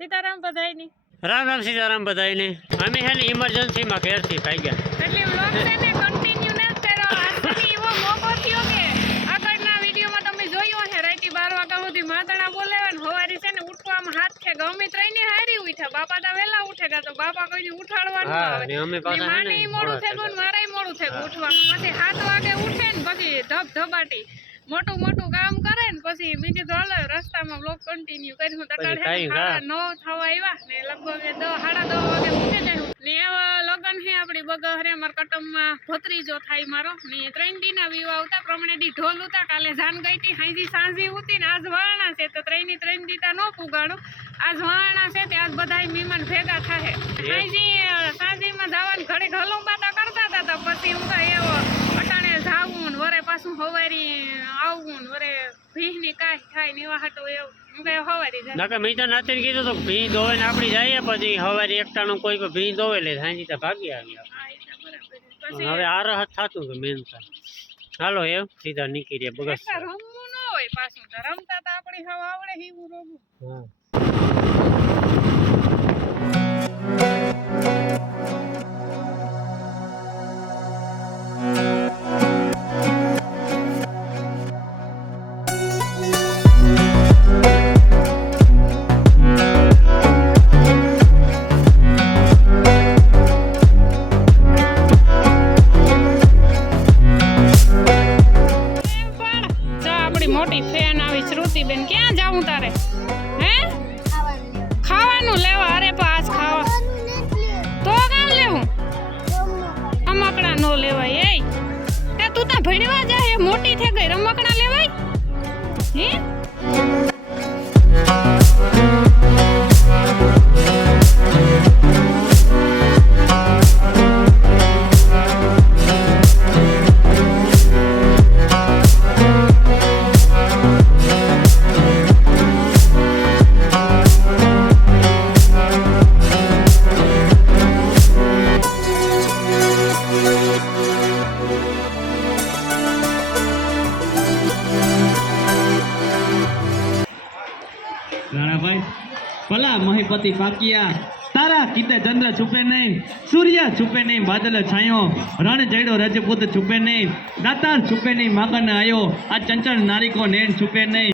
सीताराम बधाई राम राम सीताराम बधाई અમે હે ને ઇમરજન્સી માં ઘેર થી ભાગ્યા એટલે વ્લોગ છે ને કન્ટિન્યુ ન કરો આજથી એવો મોકો થયો કે આગળના વિડિયોમાં તમે જોયું હશે રાતી 12 વાગ્યા સુધી માતણા બોલાવ્યા ને હવારી છે ને ઉઠવામાં હાથ છે ગમે ત્રણની હારી ઉઠ્યા બાપા તો વેલા ઉઠેગા તો બાપા કોઈ ઉઠાડવાનું આવે ને અમે પાછા હે ને મોડું થયું ને મારાય મોડું થયું ઉઠવાનું પછી 7 વાગે ઉઠે ને પછી ધબધબાટી મોટું મોટું કામ કરે ને પછી મેં કીધું હાલો રસ્તામાં બ્લોગ કન્ટિન્યુ કર્યું તકાળ 9 થવા આવ્યા ને લગભગ 10:30 વાગે ઉઠે જાય ને એવા લગન હે આપણી બગહરે અમાર કટમમાં ભત્રીજો થાય મારો ને 3 દીના વિવાહ આવતા પ્રમાણે દી ઢોલ ઉતા કાલે જાન ગઈ હતી હાઈજી સાંજી ઉતી ને આજ વાણા છે તો 3 દીતા નો પુગાણો આજ વાણા છે તે આજ બધાય મહેમાન ભેગા થાહે હાઈજી સાંજીમાં જવાનું ઘડી ઘલો બાતા કરતા હતા તો પછી હું તો એવો અટાણે જાવું ને વરે પાછું હવારી આવું ને વરે ભીહની કાઈ થાય ને એવા હાટો એવું હું કઈ હવારી જાય નકા મેં તો નાતે કીધું તો ભી દોવે ને આપડી જાય પછી હવારી એકટાણો કોઈ પણ ભી દોવે લે હાંજી તો ભાગી આવ્યા હવે આ રહત થાતું કે મેન તો હાલો એમ સીધા નીકળી રહ્યા બગસ રમવું ન હોય પાછું તો રમતા તો આપણી હવા આવડે હીવું રમવું હા મોટી ફેન આવી શ્રુતિબેન ક્યાં જાવું તારે હે ખાવાનું લેવા અરે પાસ ખાવા તો કામ લેવું રમકડા નો લેવાય એ તું તો ભણવા જાય મોટી થઈ ગઈ રમકડા લેવાય હે भला महिपति पाकिया तारा किते चंद्र छुपे नहीं सूर्य छुपे नहीं बादल छायो रण जड़ो रजपूत छुपे नहीं दातार छुपे नहीं मागन आयो आ चंचल नारी को नैन छुपे नहीं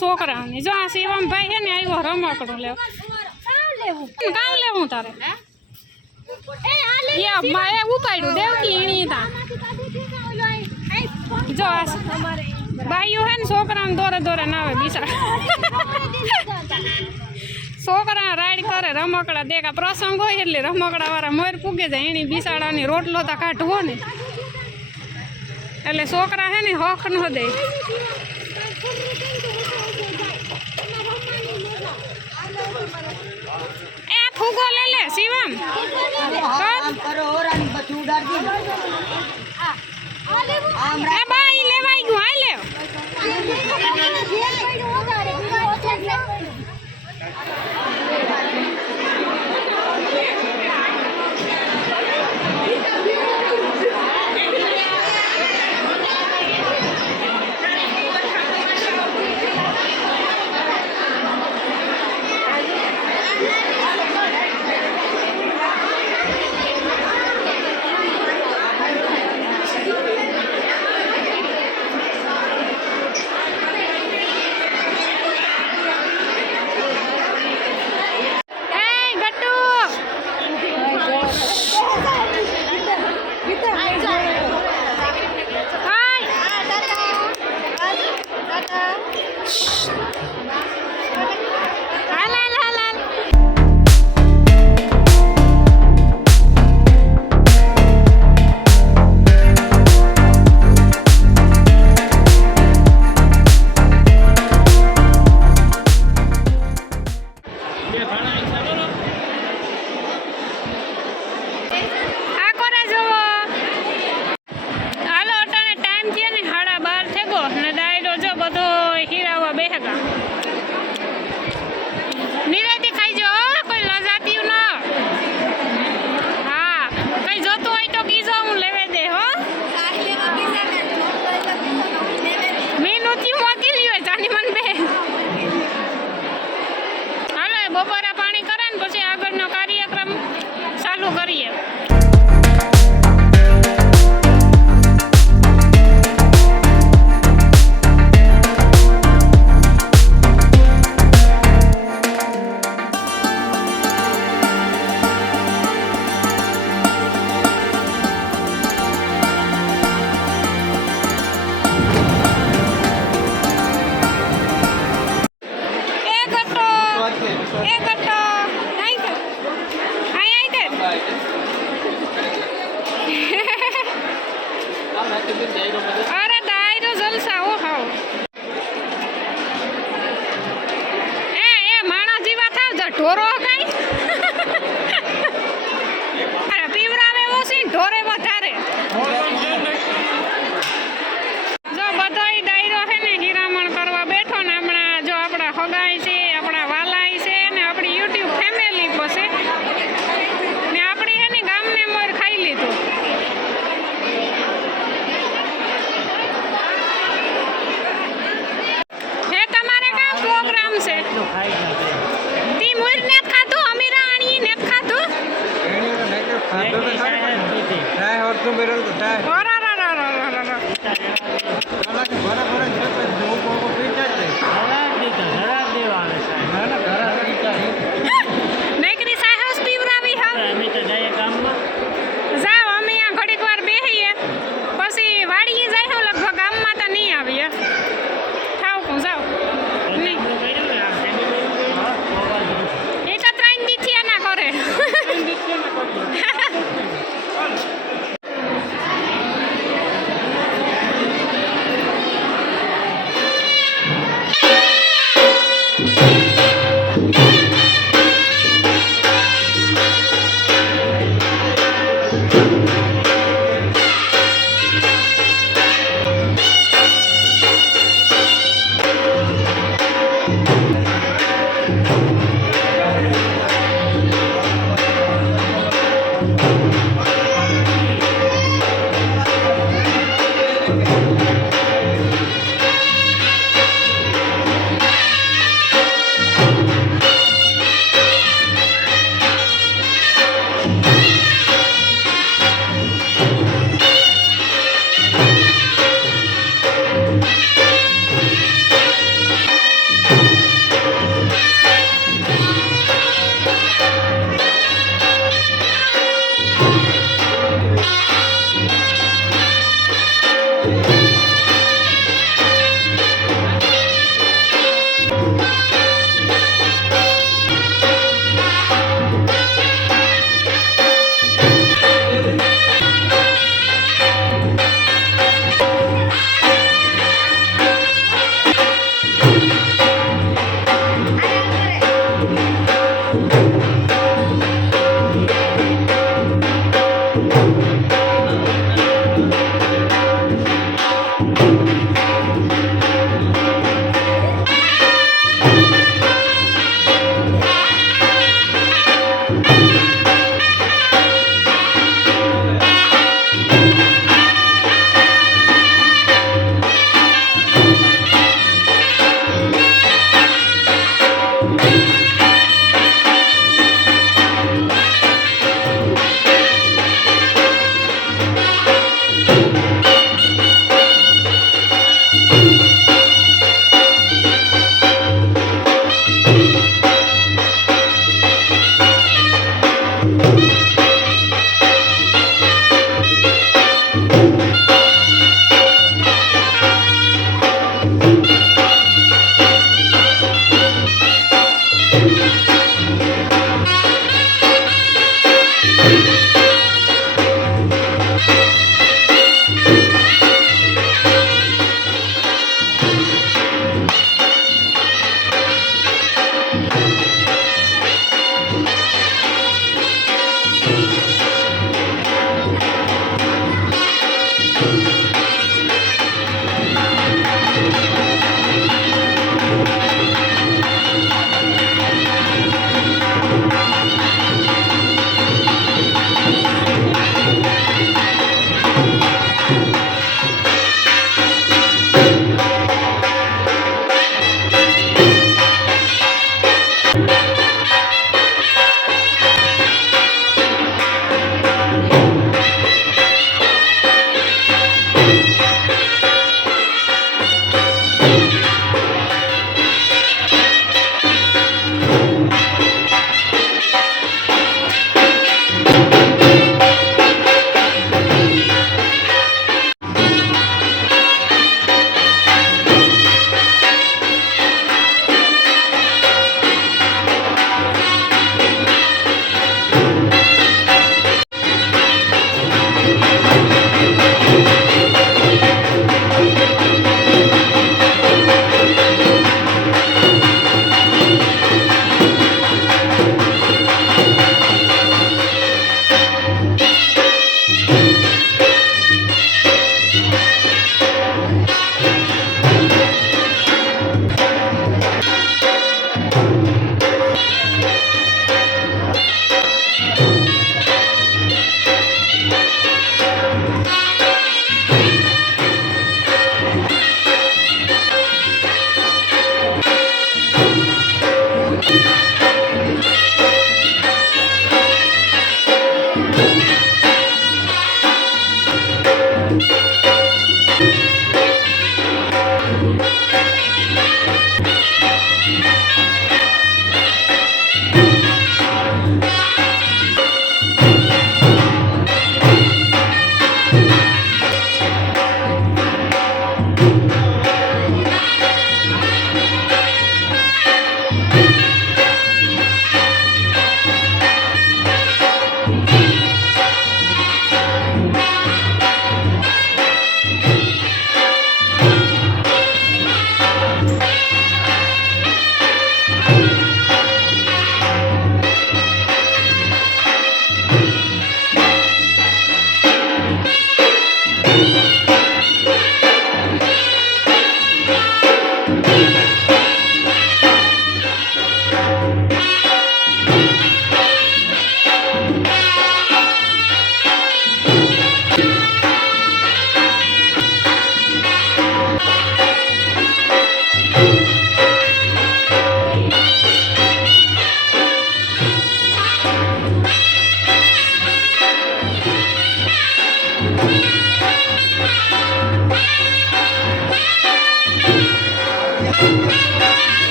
छोकरा जो आ शिवम भाई है ने आयो रमकड़ो ले काम लेवू तारे ये माए उपाड्યું દેવકી ઈણી તા જો ભાઈઓ હે ને છોકરાને દોરે દોરે નાવે બિચારા છોકરા રાઈડ કરે રમકડા દેખા પ્રસંગ હોય એટલે રમકડા વાળા મોર પૂગે જાય એની બિચારાની રોટલો તા કાઢવો ને એટલે છોકરા હે ને હક ન દે ए फूगो ले ले शिवम करो रानी बच्चू उड़ाड़ दी ए भाई ले भाई गयो आ ले બપોરા પાણી કરે ને પછી આગળનો કાર્યક્રમ ચાલુ કરીએ. અરે દાયરો જલસા ઓ હાવ એ માણસ જેવા થાવ જો ઢોરો કઈ અરે પીવરાવે ઓછી ઢોરે વધારે જો બધોય દાયરો છે ને હીરામણ કરવા બેઠો ને હમણાં જો આપણા હગાઈ છે આપણા વાલાઈ છે ને આપણી યુટ્યુબ ફેમિલી પાસે ને આપણી એની ગામને મોર ખાઈ લીધું. તી મુર ને ખાધું અમીરા આણી ને ખાધું નકરી સાહસ પીવરાવી હા જાવ અમે આ ઘડીક વાર બેહીએ પછી વાડીએ જાય લગભગ ગામમાં તો નહીં આવીએ થાવ હું જાવ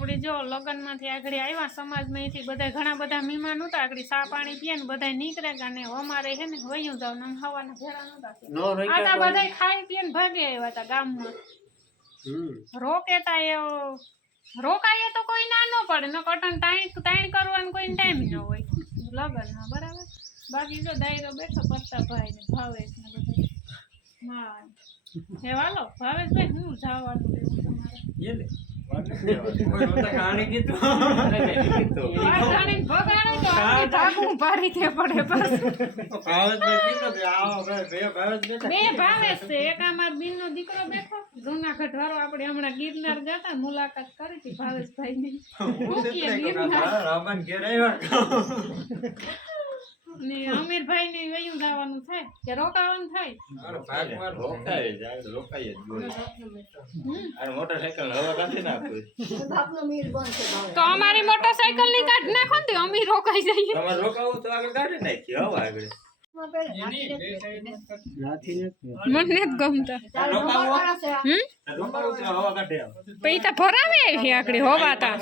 આપણે જો લગ્નમાંથી આગળ આવ્યા સમાજમાંથી બધા ઘણા બધા મહેમાન હતા આગળ ચા પાણી પીએ ને બધા નીકળે ગયા ને અમારે છે ને વયું જાવ ને હવાના ભેળા નતા આ તા બધા ખાઈ પીએ ને ભાગે આવ્યા હતા ગામમાં રોકેતા રોકાઈએ તો કોઈ ના ન પડે ન કટન તાણ કરવાનું કોઈ ટાઈમ ન હોય લગ્નમાં બરાબર બાકી જો દાયરો બેઠો કરતા ભાઈ ને ભાવેશ ને બધા હા હે વાલો ભાવેશભાઈ હું જવાનું જુનાગઢ વાળો આપણે હમણાં ગિરનાર ગયા મુલાકાત કરી હતી ભાવેશભાઈ ની અમીરભાઈ ને વયું જવાનું થાય કે રોકાવાનું થાય તો અમારી મોટરસાયકલ ની કાઢ નાખો ને અમે રોકાઈ જઈએ મને જ ગમતા પૈસા ભરાવે છે આકડી હોવાતા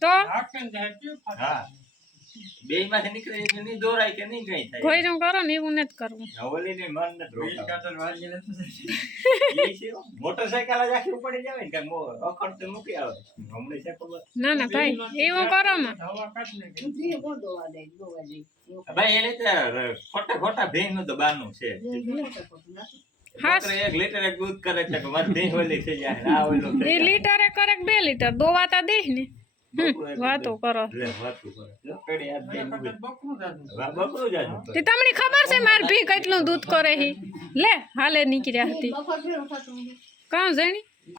તો બેયમાંથી નીકળે એટલે નહીં દોરાય કે નહીં કઈ થાય કોઈ કરો ને એવું નથી કરવું હવલીને મન ન મોટરસાયકલ જ આખી પડી જાય ને કે અખડ તો મૂકી આવે હમણે છે ખબર ના ના ભાઈ એવું કરો ને ભાઈ એને ખોટા ખોટા ભેંસ નું તો બારનું છે એક લીટર એક દૂધ કરે છે કે મારી ભેંસ ઓલી છે આ ઓલો એ લીટર એક કરે 2 લીટર દોવાતા દે ને વાતો કરો તે તમને ખબર છે માર ભી કેટલું દૂધ કરે હી લે હાલે નીકળ્યા હતી કાં જાણી